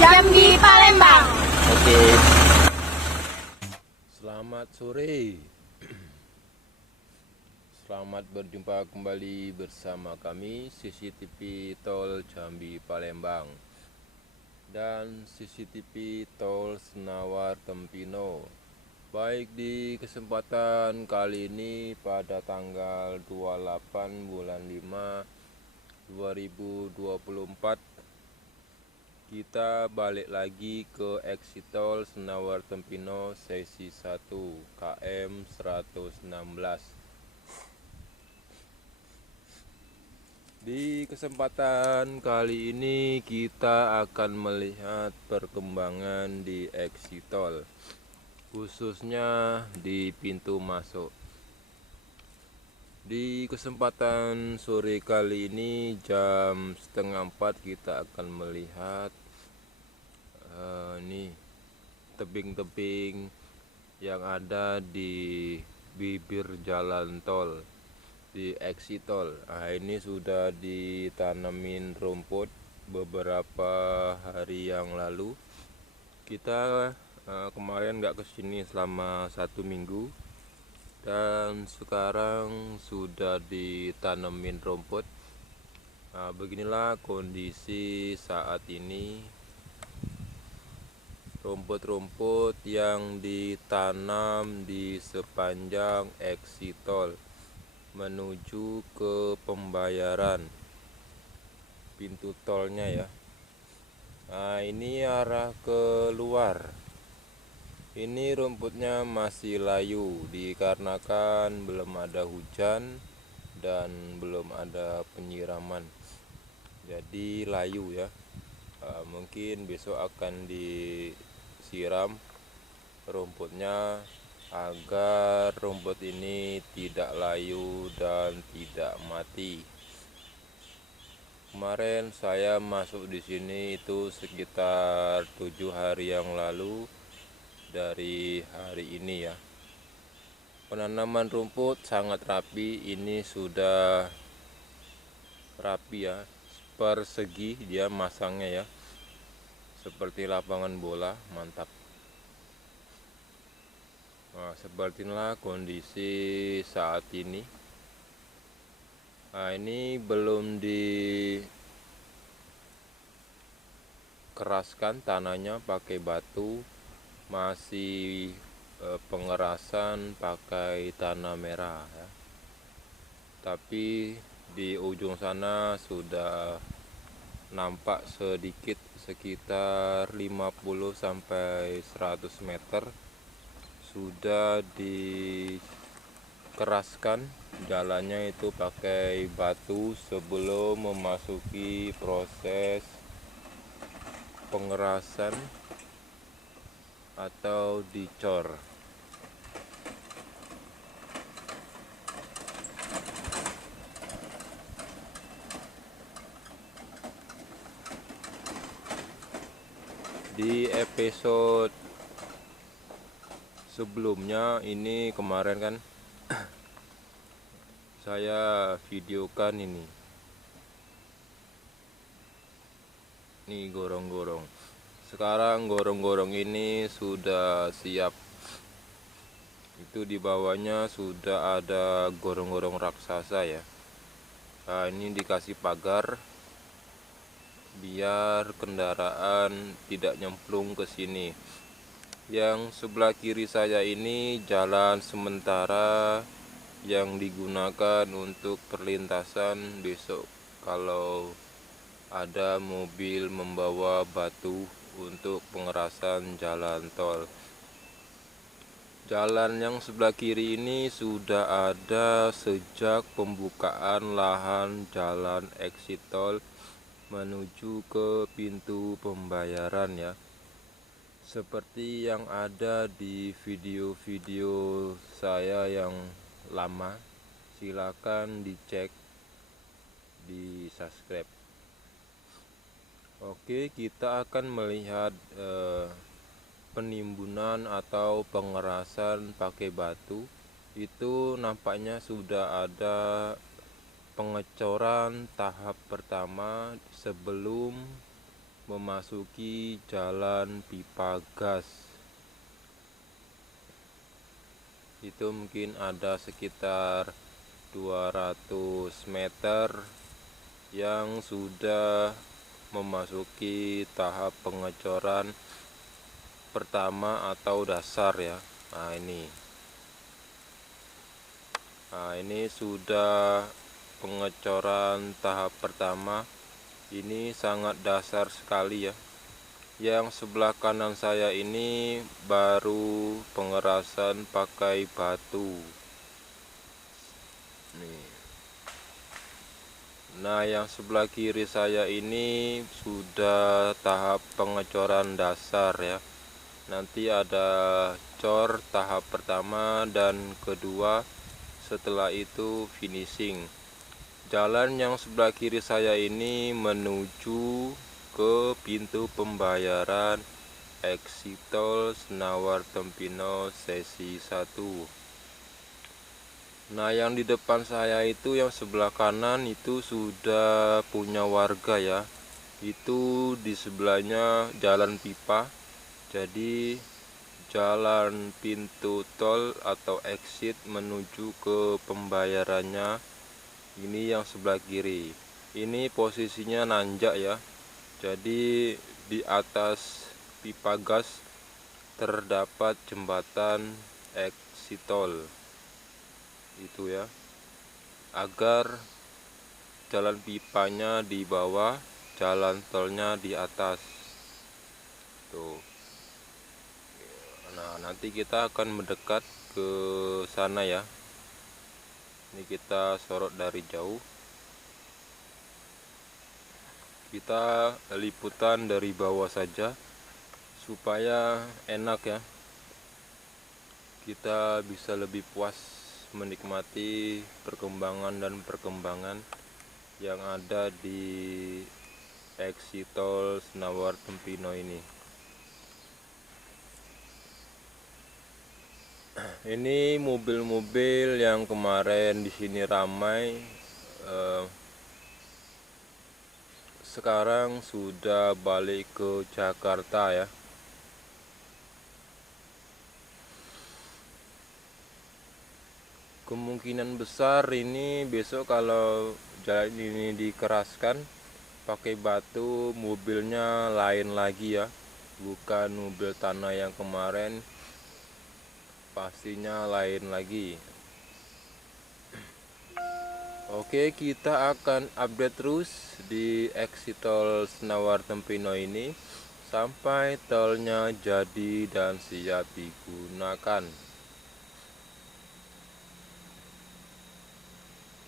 Jambi, Palembang. Oke. Selamat sore. Selamat berjumpa kembali bersama kami CCTV Tol Jambi Palembang dan CCTV Tol Senawar Tempino. Baik, di kesempatan kali ini pada tanggal 28 bulan 5 2024 kita balik lagi ke exit tol Senawar Tempino sesi 1 KM 116. Di kesempatan kali ini kita akan melihat perkembangan di exit tol, khususnya di pintu masuk. Di kesempatan sore kali ini jam setengah 4 kita akan melihat nih tebing-tebing yang ada di bibir jalan tol di exit tol. Nah, ini sudah ditanamin rumput beberapa hari yang lalu. Kita kemarin nggak kesini selama 1 minggu dan sekarang sudah ditanamin rumput. Nah, beginilah kondisi saat ini. Rumput-rumput yang ditanam di sepanjang exit tol menuju ke pembayaran pintu tolnya ya. Nah, ini arah keluar. Ini rumputnya masih layu dikarenakan belum ada hujan dan belum ada penyiraman, jadi layu ya. Mungkin besok akan disiram rumputnya agar rumput ini tidak layu dan tidak mati. Kemarin saya masuk di sini itu sekitar 7 hari yang lalu dari hari ini ya. Penanaman rumput sangat rapi, ini sudah rapi ya, persegi dia masangnya ya, seperti lapangan bola, mantap. Nah, seperti inilah kondisi saat ini. Nah, ini belum dikeraskan tanahnya pakai batu, masih pengerasan pakai tanah merah ya. Tapi di ujung sana sudah nampak sedikit sekitar 50 sampai 100 meter sudah dikeraskan jalannya itu pakai batu sebelum memasuki proses pengerasan atau dicor. Di episode sebelumnya ini kemarin kan saya videokan ini gorong-gorong. Sekarang gorong-gorong ini sudah siap. Itu di bawahnya sudah ada gorong-gorong raksasa ya. Nah, ini dikasih pagar biar kendaraan tidak nyemplung ke sini. Yang sebelah kiri saya ini jalan sementara yang digunakan untuk perlintasan besok kalau ada mobil membawa batu untuk pengerasan jalan tol. Jalan yang sebelah kiri ini sudah ada sejak pembukaan lahan jalan exit tol menuju ke pintu pembayaran ya, seperti yang ada di video-video saya yang lama. Silakan dicek, di subscribe. Oke, kita akan melihat penimbunan atau pengerasan pakai batu. Itu nampaknya sudah ada pengecoran tahap pertama sebelum memasuki jalan pipa gas. Itu mungkin ada sekitar 200 meter yang sudah memasuki tahap pengecoran pertama atau dasar ya. Nah ini sudah pengecoran tahap pertama. Ini sangat dasar sekali ya. Yang sebelah kanan saya ini baru pengerasan pakai batu nih. Nah yang sebelah kiri saya ini sudah tahap pengecoran dasar ya. Nanti ada cor tahap pertama dan kedua, setelah itu finishing. Jalan yang sebelah kiri saya ini menuju ke pintu pembayaran exit tol Senawar Tempino sesi 1. Nah yang di depan saya itu yang sebelah kanan itu sudah punya warga ya. Itu di sebelahnya jalan pipa. Jadi jalan pintu tol atau exit menuju ke pembayarannya ini yang sebelah kiri. Ini posisinya nanjak ya. Jadi di atas pipa gas terdapat jembatan exit tol itu ya, agar jalan pipanya di bawah, jalan tolnya di atas tuh. Nah nanti kita akan mendekat ke sana ya. Ini kita sorot dari jauh, kita liputan dari bawah saja supaya enak ya, kita bisa lebih puas menikmati perkembangan yang ada di exit tol Senawar Tempino ini. Ini mobil-mobil yang kemarin di sini ramai, sekarang sudah balik ke Jakarta ya. Kemungkinan besar ini besok kalau jalan ini dikeraskan pakai batu, mobilnya lain lagi ya, bukan mobil tanah yang kemarin, pastinya lain lagi. Oke, kita akan update terus di exit tol Senawar Tempino ini sampai tolnya jadi dan siap digunakan.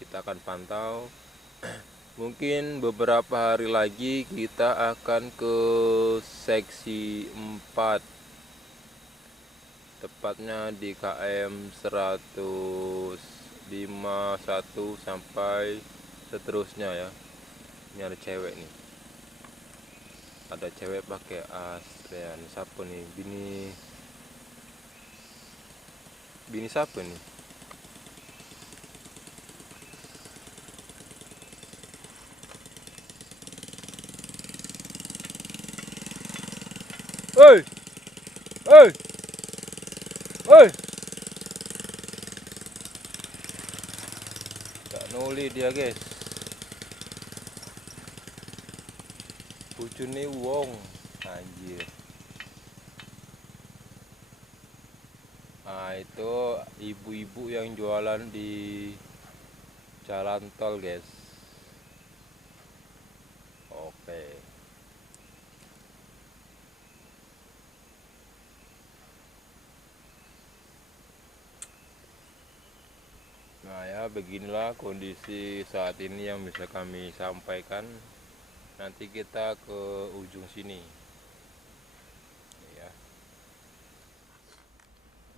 Kita akan pantau. Mungkin beberapa hari lagi kita akan ke seksi 4, tepatnya di KM 151 sampai seterusnya ya. Ini ada cewek nih, ada cewek pakai Astrean. Siapa nih? Bini siapa nih? Oi, oi, oi. Gak nuli dia guys. Bojone wong anjir. Nah itu ibu-ibu yang jualan di jalan tol guys. Oke. Nah ya beginilah kondisi saat ini yang bisa kami sampaikan. Nanti kita ke ujung sini ya.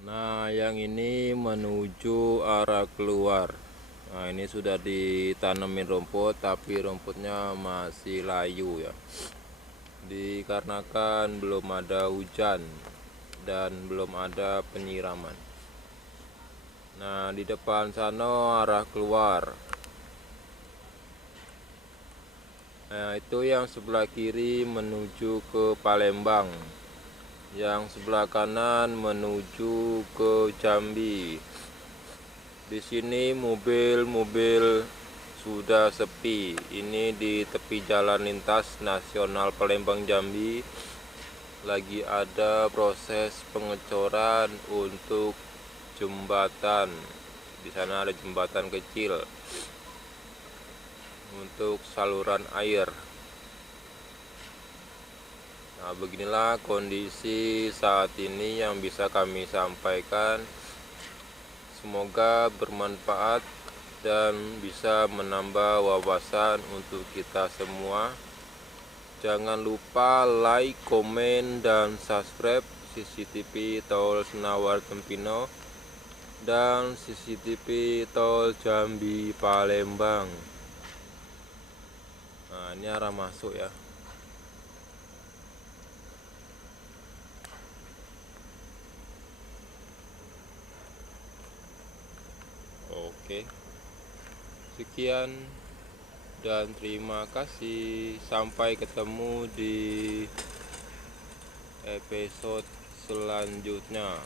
Nah yang ini menuju arah keluar. Nah ini sudah ditanemin rumput, tapi rumputnya masih layu ya, dikarenakan belum ada hujan dan belum ada penyiraman. Nah di depan sana arah keluar. Nah, itu yang sebelah kiri menuju ke Palembang, yang sebelah kanan menuju ke Jambi. Di sini mobil-mobil sudah sepi. Ini di tepi jalan lintas nasional Palembang Jambi lagi ada proses pengecoran untuk jembatan. Di sana ada jembatan kecil untuk saluran air. Nah, beginilah kondisi saat ini yang bisa kami sampaikan. Semoga bermanfaat dan bisa menambah wawasan untuk kita semua. Jangan lupa like, komen, dan subscribe CCTV Tol Senawar Tempino dan CCTV Tol Jambi Palembang. Nah, ini arah masuk ya. Oke. Sekian dan terima kasih. Sampai ketemu di episode selanjutnya.